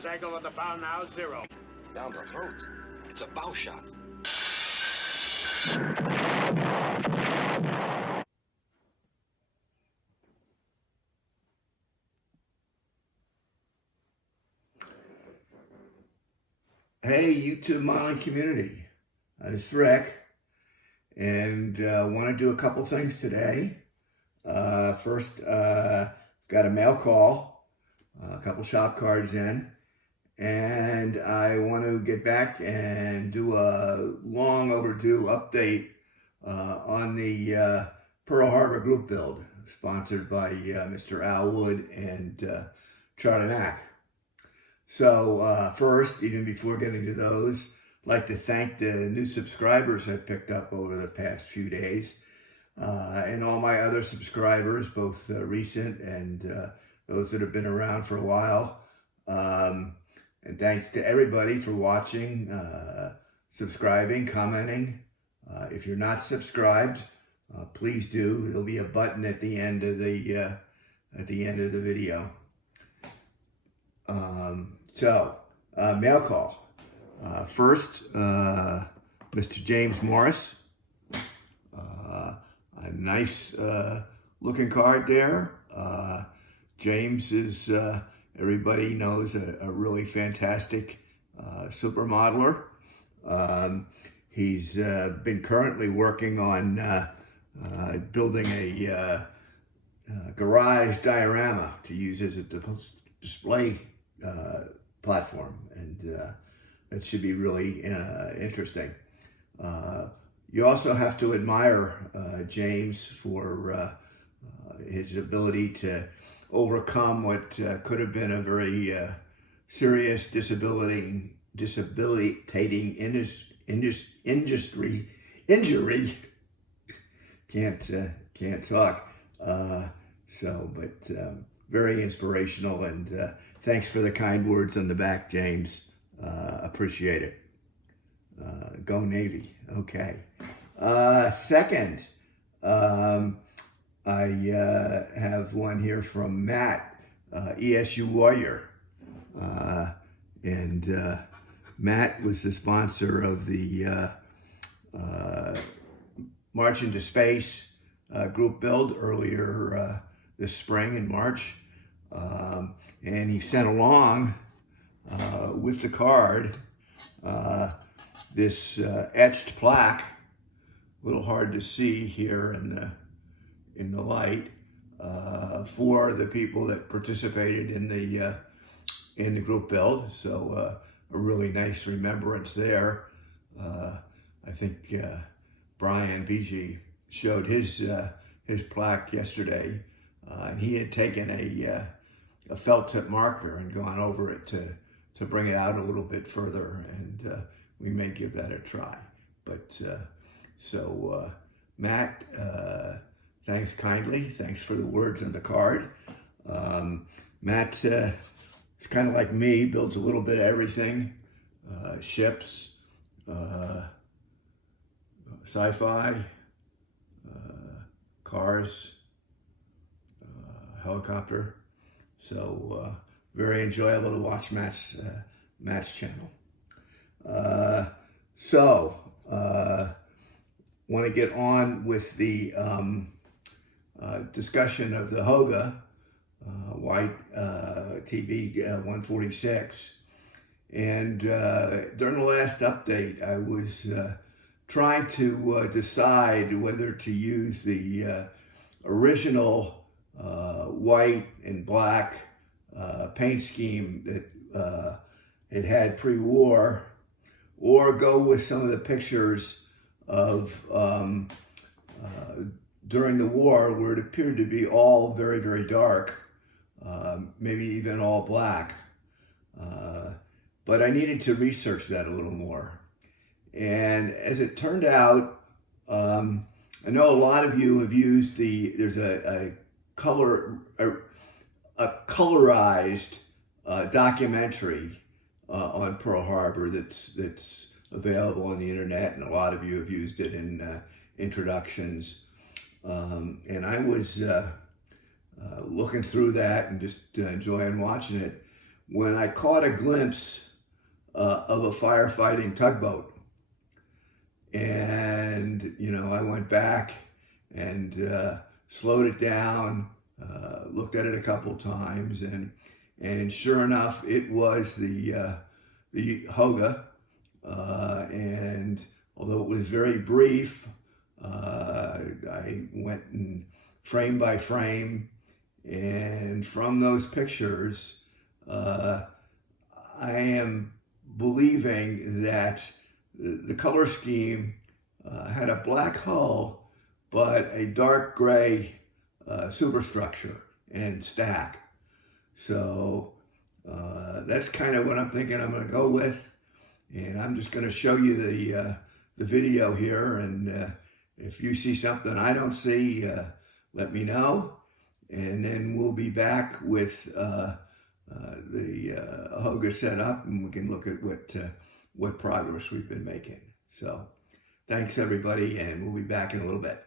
Course angle with the bow now, 0. Down the throat. It's a bow shot. Hey, YouTube modeling community. It's Rick, and want to do a couple things today. First, got a mail call, a couple shop cards in, and I want to get back and do a long overdue update on the Pearl Harbor group build, sponsored by Mr. Al Wood and Charlie Mack. So first, even before getting to those, I'd like to thank the new subscribers I've picked up over the past few days, and all my other subscribers, both recent and those that have been around for a while. And thanks to everybody for watching, subscribing, commenting. If you're not subscribed, please do. There'll be a button at the end of the video. Mail call. First, Mr. James Morris. A nice looking card there. James is, everybody knows, a really fantastic supermodeler. He's been currently working on building a garage diorama to use as a display platform, and that should be really interesting. You also have to admire James for his ability to overcome what could have been a very serious debilitating injury. Can't talk. Very inspirational, and thanks for the kind words on the back, James. Appreciate it. Go Navy. Okay. Second, I have one here from Matt, ESU Warrior. And Matt was the sponsor of the March into Space group build earlier this spring in March. And he sent along with the card this etched plaque, a little hard to see here in the light, for the people that participated in the group build. So a really nice remembrance there. I think Brian BG showed his plaque yesterday, and he had taken a felt tip marker and gone over it to bring it out a little bit further, and we may give that a try. But Matt, thanks kindly. Thanks for the words on the card. Matt is kind of like me, builds a little bit of everything, ships, sci-fi, cars, helicopter. So very enjoyable to watch Matt's channel. Want to get on with the discussion of the Hoga White TB 146. And during the last update, I was trying to decide whether to use the original white and black paint scheme that it had pre-war, or go with some of the pictures of during the war, where it appeared to be all very, very dark, maybe even all black. But I needed to research that a little more. And as it turned out, I know a lot of you have used there's a colorized documentary on Pearl Harbor that's available on the internet, and a lot of you have used it in introductions. And I was looking through that and just enjoying watching it. when I caught a glimpse of a firefighting tugboat. And, you know, I went back and slowed it down, looked at it a couple times, and sure enough, it was the Hoga. And although it was very brief, I went and frame by frame, and from those pictures, I am believing that the color scheme had a black hull, but a dark gray superstructure and stack. So that's kind of what I'm thinking I'm going to go with. And I'm just going to show you the video here. And if you see something I don't see, let me know. And then we'll be back with the Hoga setup, and we can look at what progress we've been making. So thanks everybody, and we'll be back in a little bit.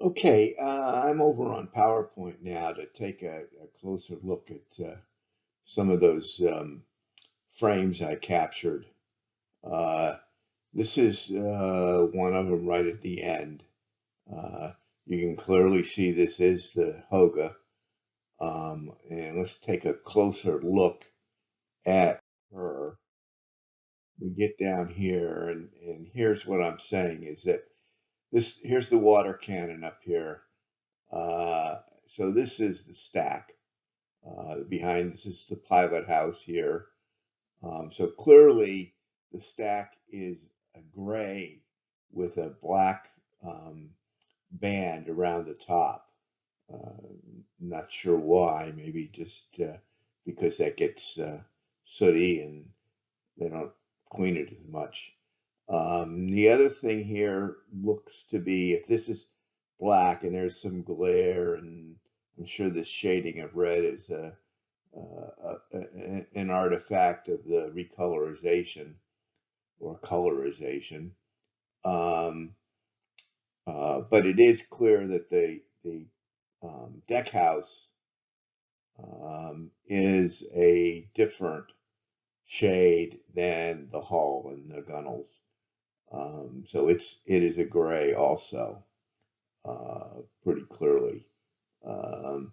Okay, I'm over on PowerPoint now to take a closer look at some of those frames I captured. Uh, this is one of them right at the end. You can clearly see this is the Hoga. And let's take a closer look at her. We get down here, and here's what I'm saying is that here's the water cannon up here. So this is the stack. Behind this is the pilot house here. So clearly the stack is a gray with a black band around the top. Not sure why, maybe just because that gets sooty and they don't clean it as much. The other thing here looks to be, if this is black and there's some glare, and I'm sure the shading of red is an artifact of the recolorization or colorization. But it is clear that the deck house is a different shade than the hull and the gunnels. So it is a gray also, pretty clearly. Although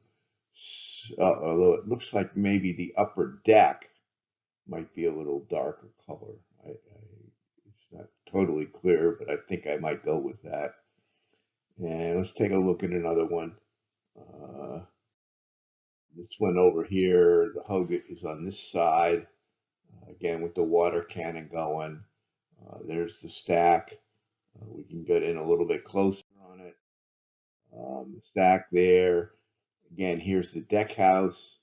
it looks like maybe the upper deck might be a little darker color. It's not totally clear, but I think I might go with that. And let's take a look at another one. This one over here, the Hoga is on this side, again with the water cannon going. There's the stack. We can get in a little bit closer on it. The stack there. Again, here's the deck house.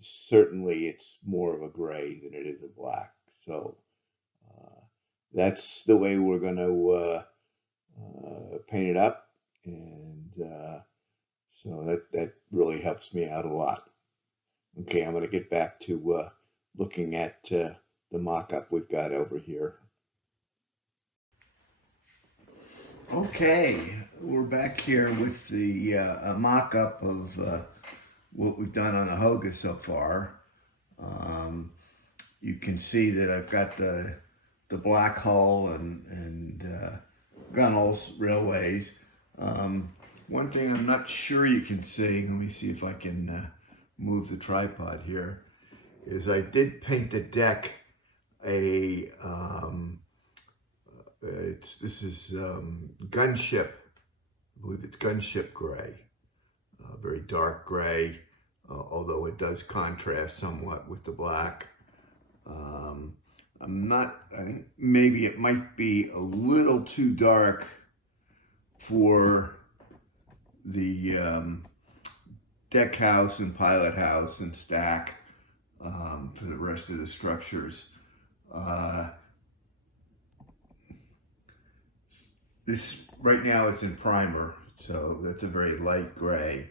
Certainly it's more of a gray than it is a black. So that's the way we're going to paint it up. And so that really helps me out a lot. Okay, I'm going to get back to looking at the mock-up we've got over here. Okay, we're back here with the mock-up of what we've done on the Hoga so far. You can see that I've got the black hull and gunnels, railways. One thing I'm not sure you can see, let me see if I can move the tripod here, is I did paint the deck a, this is gunship, I believe it's gunship gray, very dark gray, although it does contrast somewhat with the black. I think maybe it might be a little too dark for the deck house and pilot house and stack for the rest of the structures. This right now it's in primer, so that's a very light gray.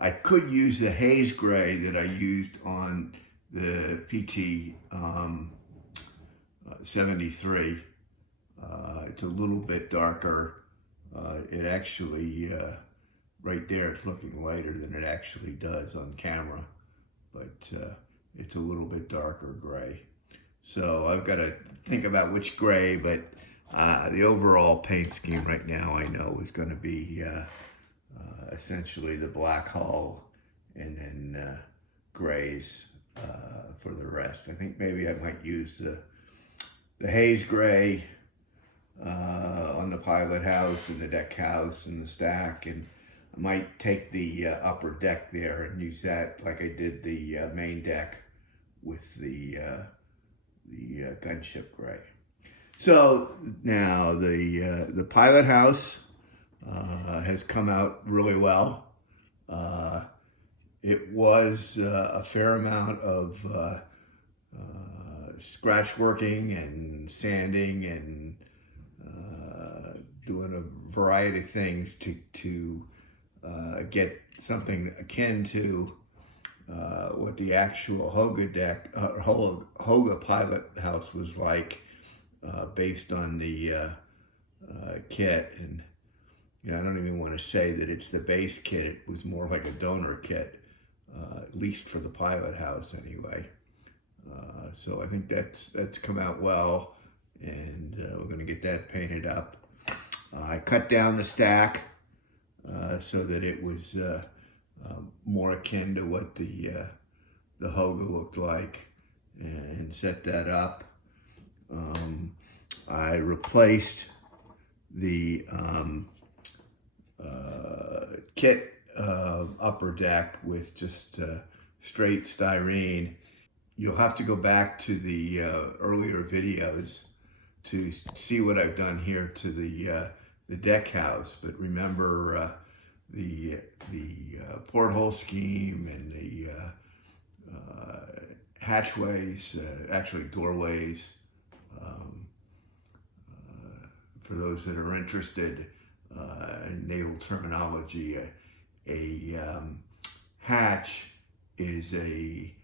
I could use the haze gray that I used on the PT 73. It's a little bit darker. It actually, right there, it's looking lighter than it actually does on camera, but it's a little bit darker gray. So I've got to think about which gray, but the overall paint scheme right now I know is going to be essentially the black hull and then grays for the rest. I think maybe I might use the haze gray on the pilot house and the deck house and the stack, and I might take the upper deck there and use that like I did the main deck with the gunship gray. So now the pilot house has come out really well. It was a fair amount of scratch working and sanding and doing a variety of things to get something akin to what the actual Hoga deck, Hoga pilot house was like, based on the kit. And you know, I don't even want to say that it's the base kit. It was more like a donor kit, at least for the pilot house anyway. So I think that's come out well, and we're going to get that painted up. I cut down the stack so that it was more akin to what the Hoga looked like, and set that up. I replaced the kit upper deck with just straight styrene. You'll have to go back to the earlier videos to see what I've done here to the deck house. But remember the porthole scheme and the hatchways, actually doorways. For those that are interested in naval terminology, a hatch is a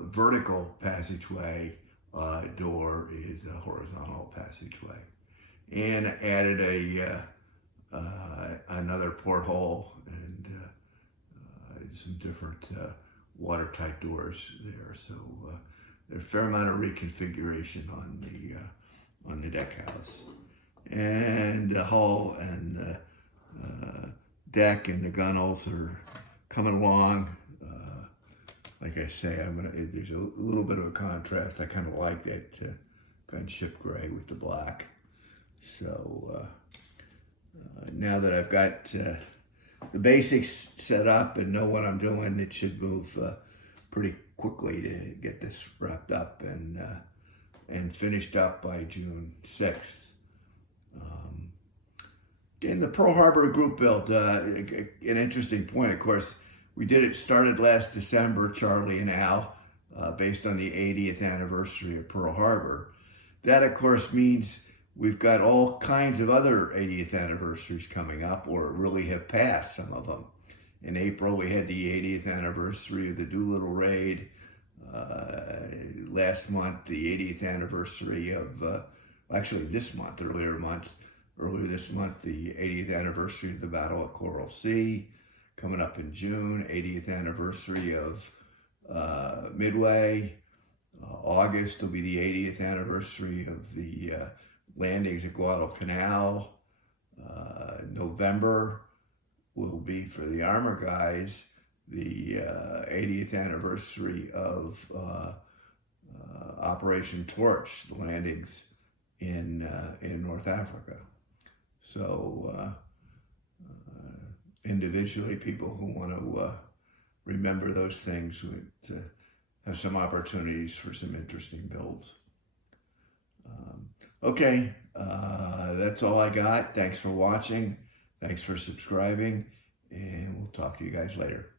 vertical passageway, door is a horizontal passageway. And added another porthole and some different watertight doors there. So there's a fair amount of reconfiguration on the deck house. And the hull and the deck and the gunnels are coming along. Like I say, there's a little bit of a contrast. I kind of like that gunship gray with the black. So now that I've got the basics set up and know what I'm doing, it should move pretty quickly to get this wrapped up and finished up by June 6th. Again, the Pearl Harbor group built, an interesting point, of course. We started last December, Charlie and Al, based on the 80th anniversary of Pearl Harbor. That, of course, means we've got all kinds of other 80th anniversaries coming up, or really have passed some of them. In April, we had the 80th anniversary of the Doolittle Raid. Last month, the 80th anniversary of, actually this month, earlier this month, the 80th anniversary of the Battle of Coral Sea. Coming up in June, 80th anniversary of Midway. August will be the 80th anniversary of the landings at Guadalcanal. November will be, for the armor guys, the 80th anniversary of Operation Torch, the landings in North Africa. So individually, people who want to remember those things would have some opportunities for some interesting builds. Okay, that's all I got. Thanks for watching. Thanks for subscribing, and we'll talk to you guys later.